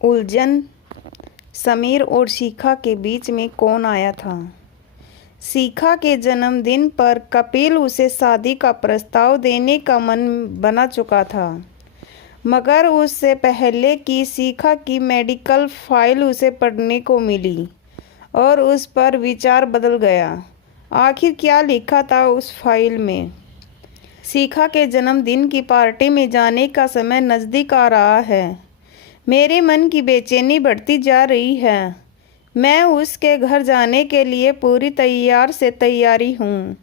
उलझन। समीर और शिखा के बीच में कौन आया था? शिखा के जन्मदिन पर कपिल उसे शादी का प्रस्ताव देने का मन बना चुका था, मगर उससे पहले कि शिखा की मेडिकल फाइल उसे पढ़ने को मिली और उस पर विचार बदल गया। आखिर क्या लिखा था उस फाइल में? शिखा के जन्मदिन की पार्टी में जाने का समय नज़दीक आ रहा है। मेरे मन की बेचैनी बढ़ती जा रही है। मैं उसके घर जाने के लिए पूरी तैयारी हूँ,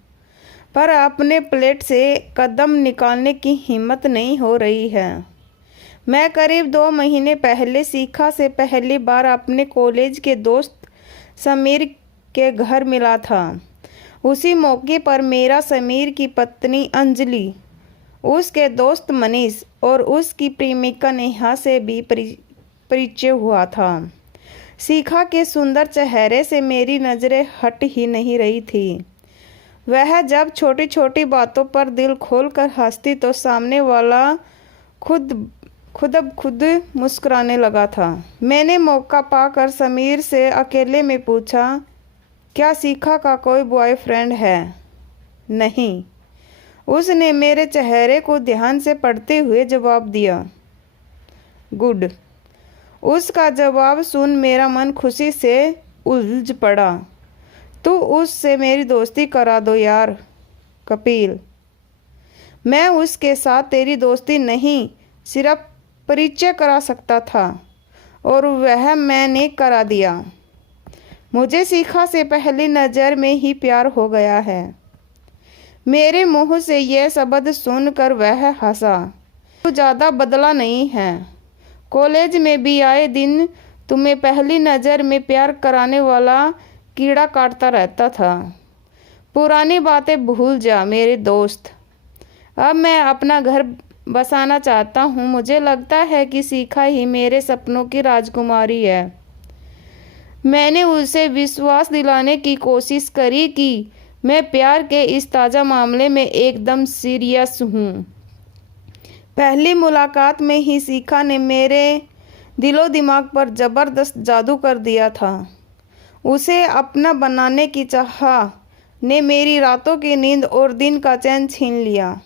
पर अपने प्लेट से कदम निकालने की हिम्मत नहीं हो रही है। मैं करीब 2 महीने पहले शिखा से पहली बार अपने कॉलेज के दोस्त समीर के घर मिला था। उसी मौके पर मेरा समीर की पत्नी अंजलि, उसके दोस्त मनीष और उसकी प्रेमिका नेहा से भी परिचय हुआ था। शिखा के सुंदर चेहरे से मेरी नज़रें हट ही नहीं रही थी। वह जब छोटी छोटी बातों पर दिल खोलकर हंसती तो सामने वाला खुद मुस्कुराने लगा था। मैंने मौका पाकर समीर से अकेले में पूछा, क्या शिखा का कोई बॉयफ्रेंड है? नहीं, उसने मेरे चेहरे को ध्यान से पढ़ते हुए जवाब दिया। गुड। उसका जवाब सुन मेरा मन खुशी से उलझ पड़ा। तू उससे मेरी दोस्ती करा दो यार कपिल। मैं उसके साथ तेरी दोस्ती नहीं, सिर्फ परिचय करा सकता था, और वह मैंने करा दिया। मुझे शिखा से पहली नज़र में ही प्यार हो गया है। मेरे मुंह से यह शब्द सुनकर वह हंसा। तू ज़्यादा बदला नहीं है। कॉलेज में भी आए दिन तुम्हें पहली नज़र में प्यार कराने वाला कीड़ा काटता रहता था। पुरानी बातें भूल जा मेरे दोस्त। अब मैं अपना घर बसाना चाहता हूँ। मुझे लगता है कि शिखा ही मेरे सपनों की राजकुमारी है। मैंने उसे विश्वास दिलाने की कोशिश करी कि मैं प्यार के इस ताज़ा मामले में एकदम सीरियस हूँ। पहली मुलाकात में ही शिखा ने मेरे दिलो दिमाग पर ज़बरदस्त जादू कर दिया था। उसे अपना बनाने की चाह ने मेरी रातों की नींद और दिन का चैन छीन लिया।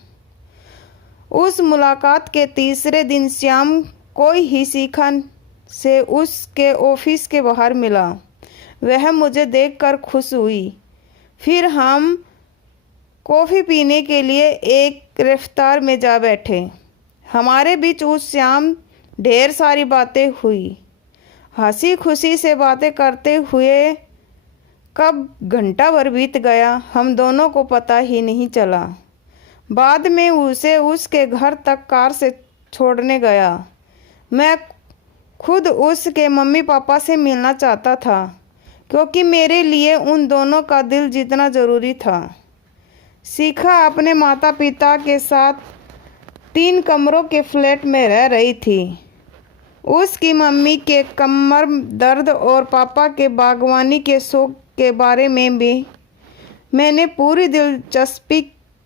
उस मुलाकात के तीसरे दिन शाम कोई ही शिखा से उसके ऑफिस के बाहर मिला। वह मुझे देखकर खुश हुई। फिर हम कॉफ़ी पीने के लिए एक रेस्तरां में जा बैठे। हमारे बीच उस शाम ढेर सारी बातें हुई। हंसी खुशी से बातें करते हुए कब घंटा भर बीत गया हम दोनों को पता ही नहीं चला। बाद में उसे उसके घर तक कार से छोड़ने गया। मैं खुद उसके मम्मी पापा से मिलना चाहता था, क्योंकि मेरे लिए उन दोनों का दिल जीतना ज़रूरी था। शिखा अपने माता पिता के साथ 3 कमरों के फ्लैट में रह रही थी। उसकी मम्मी के कमर दर्द और पापा के बागवानी के शौक के बारे में भी मैंने पूरी दिलचस्पी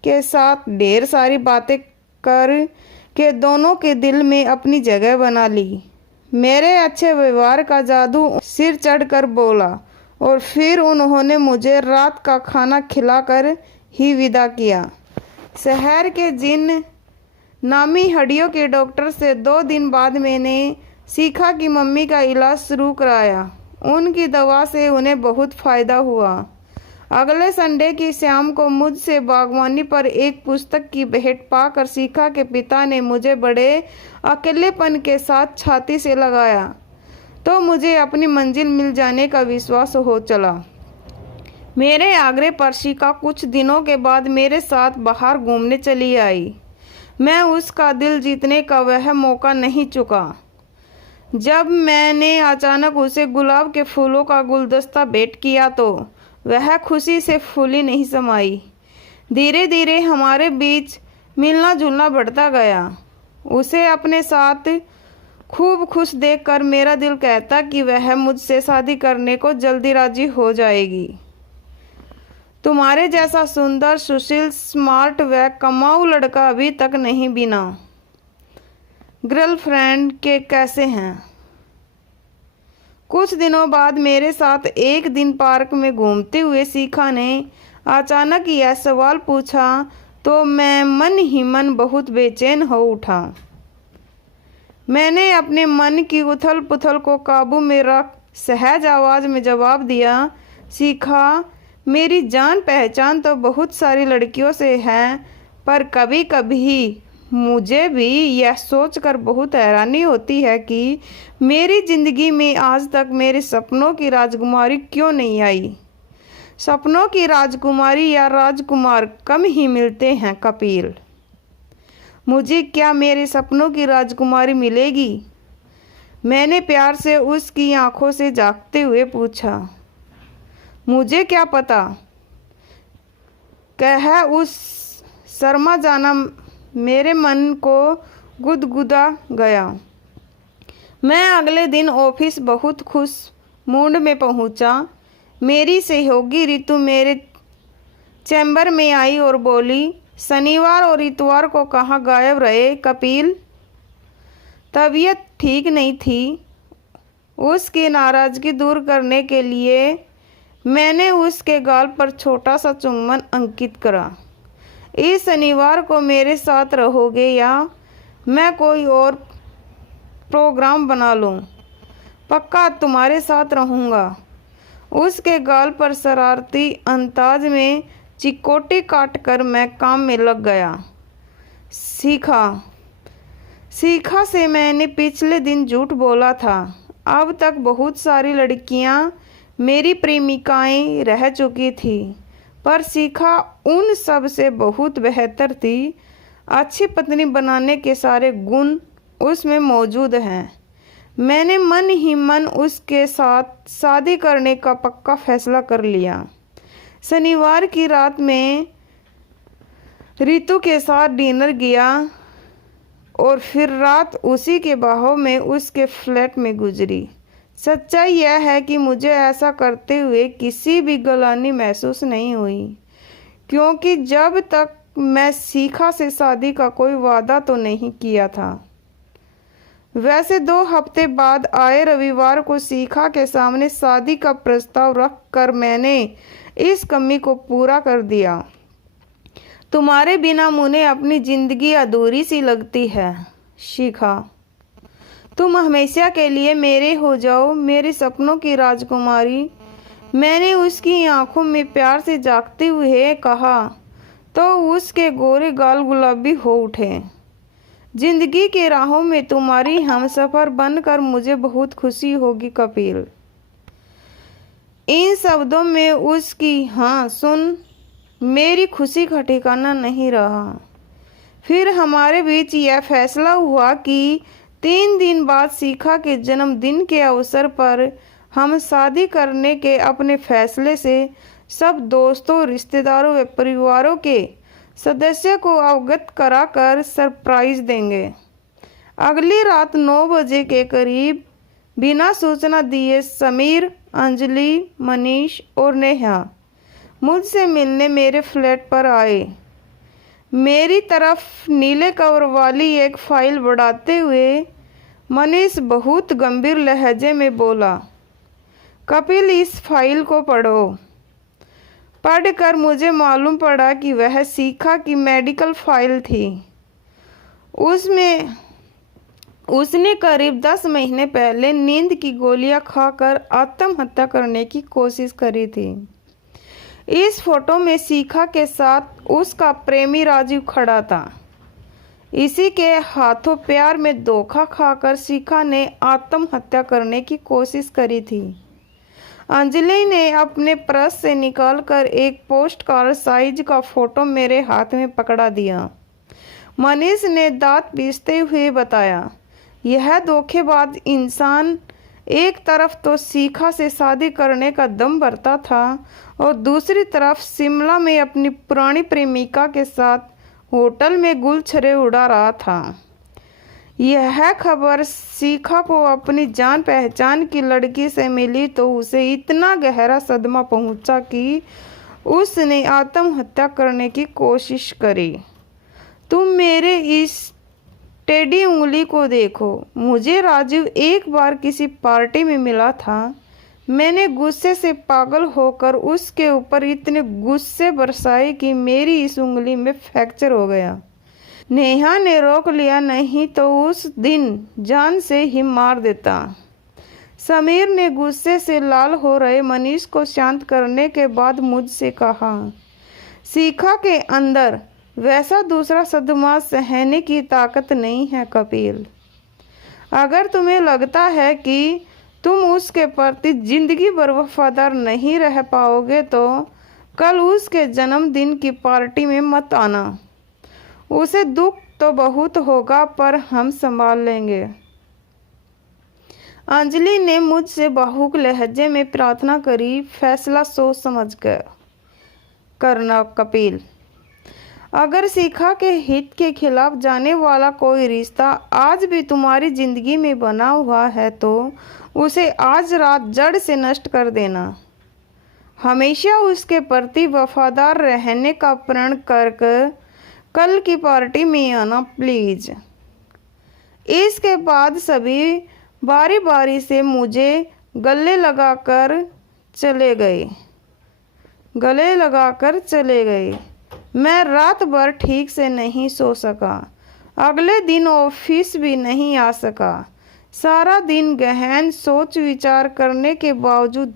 के साथ ढेर सारी बातें कर के दोनों के दिल में अपनी जगह बना ली। मेरे अच्छे व्यवहार का जादू सिर चढ़कर बोला और फिर उन्होंने मुझे रात का खाना खिलाकर ही विदा किया। शहर के जिन नामी हड्डियों के डॉक्टर से 2 दिन बाद मैंने शिखा की मम्मी का इलाज शुरू कराया। उनकी दवा से उन्हें बहुत फ़ायदा हुआ। अगले संडे की शाम को मुझसे बागवानी पर एक पुस्तक की भेंट पाकर शिखा के पिता ने मुझे बड़े अकेलेपन के साथ छाती से लगाया तो मुझे अपनी मंजिल मिल जाने का विश्वास हो चला। मेरे आग्रह पर शिखा कुछ दिनों के बाद मेरे साथ बाहर घूमने चली आई। मैं उसका दिल जीतने का वह मौका नहीं चुका। जब मैंने अचानक उसे गुलाब के फूलों का गुलदस्ता भेंट किया तो वह खुशी से फूली नहीं समाई। धीरे धीरे हमारे बीच मिलना जुलना बढ़ता गया। उसे अपने साथ खूब खुश देखकर मेरा दिल कहता कि वह मुझसे शादी करने को जल्दी राजी हो जाएगी। तुम्हारे जैसा सुंदर, सुशील, स्मार्ट व कमाऊ लड़का अभी तक नहीं बिना गर्लफ्रेंड के कैसे हैं? कुछ दिनों बाद मेरे साथ एक दिन पार्क में घूमते हुए शिखा ने अचानक यह सवाल पूछा तो मैं मन ही मन बहुत बेचैन हो उठा। मैंने अपने मन की उथल पुथल को काबू में रख सहज आवाज़ में जवाब दिया, शिखा, मेरी जान पहचान तो बहुत सारी लड़कियों से है, पर कभी कभी मुझे भी यह सोचकर बहुत हैरानी होती है कि मेरी ज़िंदगी में आज तक मेरे सपनों की राजकुमारी क्यों नहीं आई। सपनों की राजकुमारी या राजकुमार कम ही मिलते हैं कपिल। मुझे क्या मेरे सपनों की राजकुमारी मिलेगी? मैंने प्यार से उसकी आंखों से झांकते हुए पूछा। मुझे क्या पता, कह उस शर्मा जाना मेरे मन को गुदगुदा गया। मैं अगले दिन ऑफिस बहुत खुश मूड में पहुंचा। मेरी सहयोगी रितु मेरे चैम्बर में आई और बोली, शनिवार और इतवार को कहाँ गायब रहे कपिल? तबीयत ठीक नहीं थी। उसकी नाराज़गी दूर करने के लिए मैंने उसके गाल पर छोटा सा चुम्बन अंकित करा। इस शनिवार को मेरे साथ रहोगे या मैं कोई और प्रोग्राम बना लूं? पक्का तुम्हारे साथ रहूँगा। उसके गाल पर शरारती अंदाज में चिकोटी काट कर मैं काम में लग गया। शिखा से मैंने पिछले दिन झूठ बोला था। अब तक बहुत सारी लड़कियां मेरी प्रेमिकाएं रह चुकी थी, पर शिखा उन सब से बहुत बेहतर थी। अच्छी पत्नी बनाने के सारे गुण उसमें मौजूद हैं। मैंने मन ही मन उसके साथ शादी करने का पक्का फैसला कर लिया। शनिवार की रात में रितु के साथ डिनर किया और फिर रात उसी के बाहों में उसके फ्लैट में गुजरी। सच्चाई यह है कि मुझे ऐसा करते हुए किसी भी गलानी महसूस नहीं हुई, क्योंकि जब तक मैं शिखा से शादी का कोई वादा तो नहीं किया था। वैसे 2 हफ्ते बाद आए रविवार को शिखा के सामने शादी का प्रस्ताव रख कर मैंने इस कमी को पूरा कर दिया। तुम्हारे बिना मुझे अपनी ज़िंदगी अधूरी सी लगती है शिखा। तुम हमेशा के लिए मेरे हो जाओ, मेरे सपनों की राजकुमारी। मैंने उसकी आंखों में प्यार से झांकते हुए कहा तो उसके गोरे गाल गुलाबी हो उठे। जिंदगी के राहों में तुम्हारी हमसफर बनकर मुझे बहुत खुशी होगी कपिल। इन शब्दों में उसकी हाँ सुन मेरी खुशी का ठिकाना नहीं रहा। फिर हमारे बीच यह फैसला हुआ कि 3 दिन बाद शिखा के जन्मदिन के अवसर पर हम शादी करने के अपने फैसले से सब दोस्तों, रिश्तेदारों व परिवारों के सदस्य को अवगत कराकर सरप्राइज देंगे। अगली रात 9 बजे के करीब बिना सूचना दिए समीर, अंजलि, मनीष और नेहा मुझसे मिलने मेरे फ्लैट पर आए। मेरी तरफ नीले कवर वाली एक फाइल बढ़ाते हुए मनीष बहुत गंभीर लहजे में बोला, कपिल इस फाइल को पढ़ो। पढ़कर मुझे मालूम पड़ा कि वह शिखा की मेडिकल फाइल थी। उसमें उसने करीब 10 महीने पहले नींद की गोलियां खाकर आत्महत्या करने की कोशिश करी थी। इस फोटो में शिखा के साथ उसका प्रेमी राजीव खड़ा था। इसी के हाथों प्यार में धोखा खाकर शिखा ने आत्महत्या करने की कोशिश करी थी। अंजलि ने अपने पर्स से निकालकर एक पोस्ट कार्ड साइज का फोटो मेरे हाथ में पकड़ा दिया। मनीष ने दांत पीसते हुए बताया, यह धोखेबाज इंसान एक तरफ तो शिखा से शादी करने का दम भरता था और दूसरी तरफ शिमला में अपनी पुरानी प्रेमिका के साथ होटल में गुलछरे उड़ा रहा था। यह खबर शिखा को अपनी जान पहचान की लड़की से मिली तो उसे इतना गहरा सदमा पहुंचा कि उसने आत्महत्या करने की कोशिश करी। तुम मेरे इस टेढ़ी उंगली को देखो। मुझे राजीव एक बार किसी पार्टी में मिला था। मैंने गुस्से से पागल होकर उसके ऊपर इतने गुस्से बरसाए कि मेरी इस उंगली में फ्रैक्चर हो गया। नेहा ने रोक लिया, नहीं तो उस दिन जान से ही मार देता। समीर ने गुस्से से लाल हो रहे मनीष को शांत करने के बाद मुझसे कहा, शिखा के अंदर वैसा दूसरा सदमा सहने की ताकत नहीं है कपिल। अगर तुम्हें लगता है कि तुम उसके प्रति जिंदगी भर वफादार नहीं रह पाओगे तो कल उसके जन्मदिन की पार्टी में मत आना। उसे दुख तो बहुत होगा पर हम संभाल लेंगे। अंजलि ने मुझसे भावुक लहजे में प्रार्थना करी, फैसला सोच समझ कर करना कपिल। अगर शिखा के हित के खिलाफ जाने वाला कोई रिश्ता आज भी तुम्हारी जिंदगी में बना हुआ है तो उसे आज रात जड़ से नष्ट कर देना। हमेशा उसके प्रति वफादार रहने का प्रण कर कल की पार्टी में आना प्लीज। इसके बाद सभी बारी बारी से मुझे गले लगाकर चले गए। मैं रात भर ठीक से नहीं सो सका। अगले दिन ऑफिस भी नहीं आ सका। सारा दिन गहन सोच विचार करने के बावजूद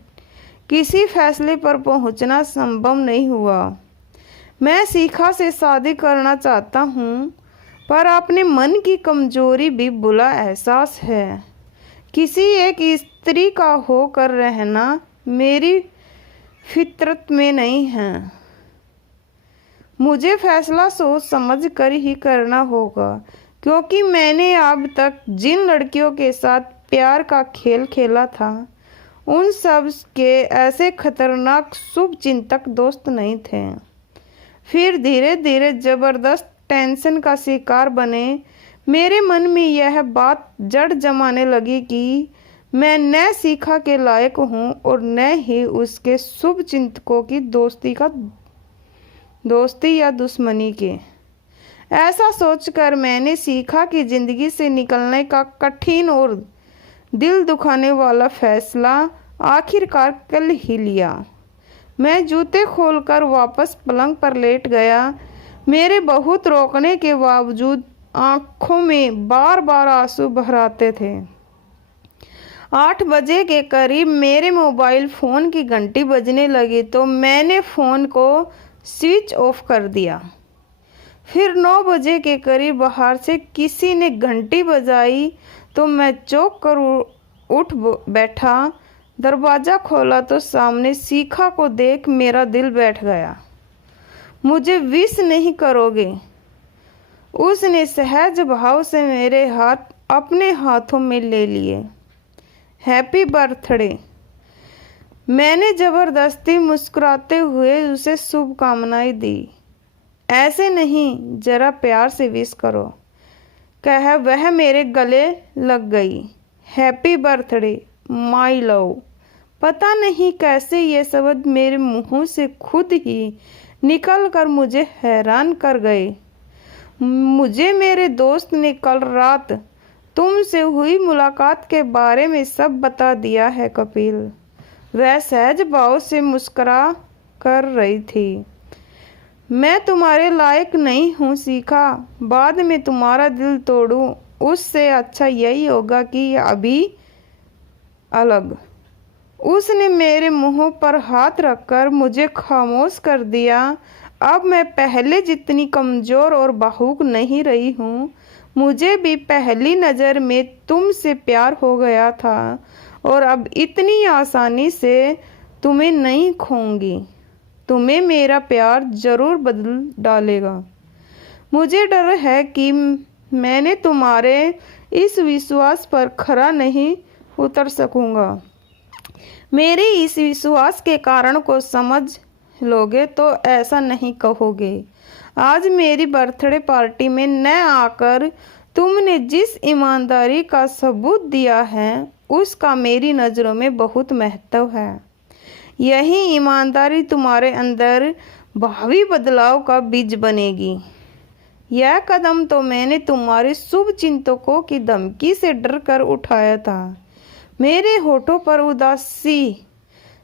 किसी फैसले पर पहुंचना संभव नहीं हुआ। मैं शिखा से शादी करना चाहता हूँ पर अपने मन की कमजोरी भी बुरा एहसास है। किसी एक स्त्री का होकर रहना मेरी फितरत में नहीं है। मुझे फैसला सोच समझ कर ही करना होगा क्योंकि मैंने अब तक जिन लड़कियों के साथ प्यार का खेल खेला था उन सब के ऐसे खतरनाक शुभ चिंतक दोस्त नहीं थे। फिर धीरे धीरे जबरदस्त टेंशन का शिकार बने मेरे मन में यह बात जड़ जमाने लगी कि मैं न शिखा के लायक हूँ और न ही उसके शुभ चिंतकों की दोस्ती या दुश्मनी के। ऐसा सोचकर मैंने शिखा की जिंदगी से निकलने का कठिन और दिल दुखाने वाला फैसला आखिरकार कल ही लिया। मैं जूते खोलकर वापस पलंग पर लेट गया। मेरे बहुत रोकने के बावजूद आंखों में बार बार आंसू भराते थे। 8 बजे के करीब मेरे मोबाइल फ़ोन की घंटी बजने लगी तो मैंने फ़ोन को स्विच ऑफ कर दिया। फिर 9 बजे के करीब बाहर से किसी ने घंटी बजाई तो मैं चौंक कर उठ बैठा। दरवाज़ा खोला तो सामने शिखा को देख मेरा दिल बैठ गया। मुझे विश नहीं करोगे? उसने सहज भाव से मेरे हाथ अपने हाथों में ले लिए। Happy birthday. मैंने ज़बरदस्ती मुस्कुराते हुए उसे शुभकामनाएं दी। ऐसे नहीं, ज़रा प्यार से विश करो, कह वह मेरे गले लग गई। Happy birthday my love. पता नहीं कैसे ये शब्द मेरे मुंह से खुद ही निकल कर मुझे हैरान कर गए। मुझे मेरे दोस्त ने कल रात तुमसे हुई मुलाकात के बारे में सब बता दिया है कपिल। वह सहज भाव से मुस्कुरा कर रही थी। मैं तुम्हारे लायक नहीं हूँ शिखा। बाद में तुम्हारा दिल तोड़ूं उससे अच्छा यही होगा कि अभी अलग। उसने मेरे मुंह पर हाथ रखकर मुझे खामोश कर दिया। अब मैं पहले जितनी कमज़ोर और भावुक नहीं रही हूँ। मुझे भी पहली नज़र में तुमसे प्यार हो गया था और अब इतनी आसानी से तुम्हें नहीं खोऊंगी। तुम्हें मेरा प्यार ज़रूर बदल डालेगा। मुझे डर है कि मैंने तुम्हारे इस विश्वास पर खरा नहीं उतर सकूंगा। मेरे इस विश्वास के कारण को समझ लोगे तो ऐसा नहीं कहोगे। आज मेरी बर्थडे पार्टी में न आकर तुमने जिस ईमानदारी का सबूत दिया है उसका मेरी नज़रों में बहुत महत्व है। यही ईमानदारी तुम्हारे अंदर भावी बदलाव का बीज बनेगी। यह कदम तो मैंने तुम्हारे शुभ चिंतकों की धमकी से डर कर उठाया था। मेरे होठों पर उदासी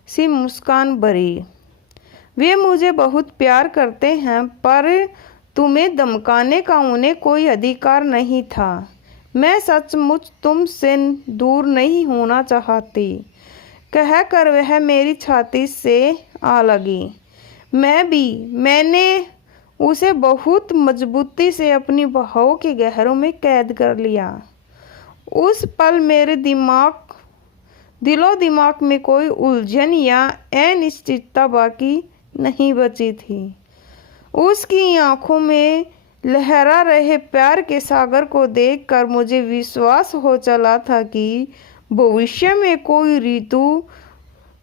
सी मुस्कान भरी। वे मुझे बहुत प्यार करते हैं, पर तुम्हें धमकाने का उन्हें कोई अधिकार नहीं था। मैं सचमुच तुमसे दूर नहीं होना चाहती, कहकर वह मेरी छाती से आ लगी। मैंने उसे बहुत मजबूती से अपनी बाहों के गहरों में कैद कर लिया। उस पल मेरे दिलो दिमाग में कोई उलझन या अनिश्चितता बाकी नहीं बची थी। उसकी आंखों में लहरा रहे प्यार के सागर को देखकर मुझे विश्वास हो चला था कि भविष्य में कोई ऋतु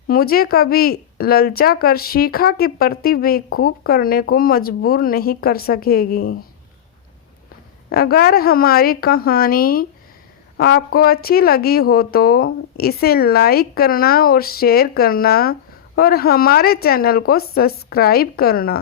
मुझे कभी ललचा कर शिखा के प्रति बेखूब करने को मजबूर नहीं कर सकेगी। अगर हमारी कहानी आपको अच्छी लगी हो तो इसे लाइक करना और शेयर करना और हमारे चैनल को सब्सक्राइब करना।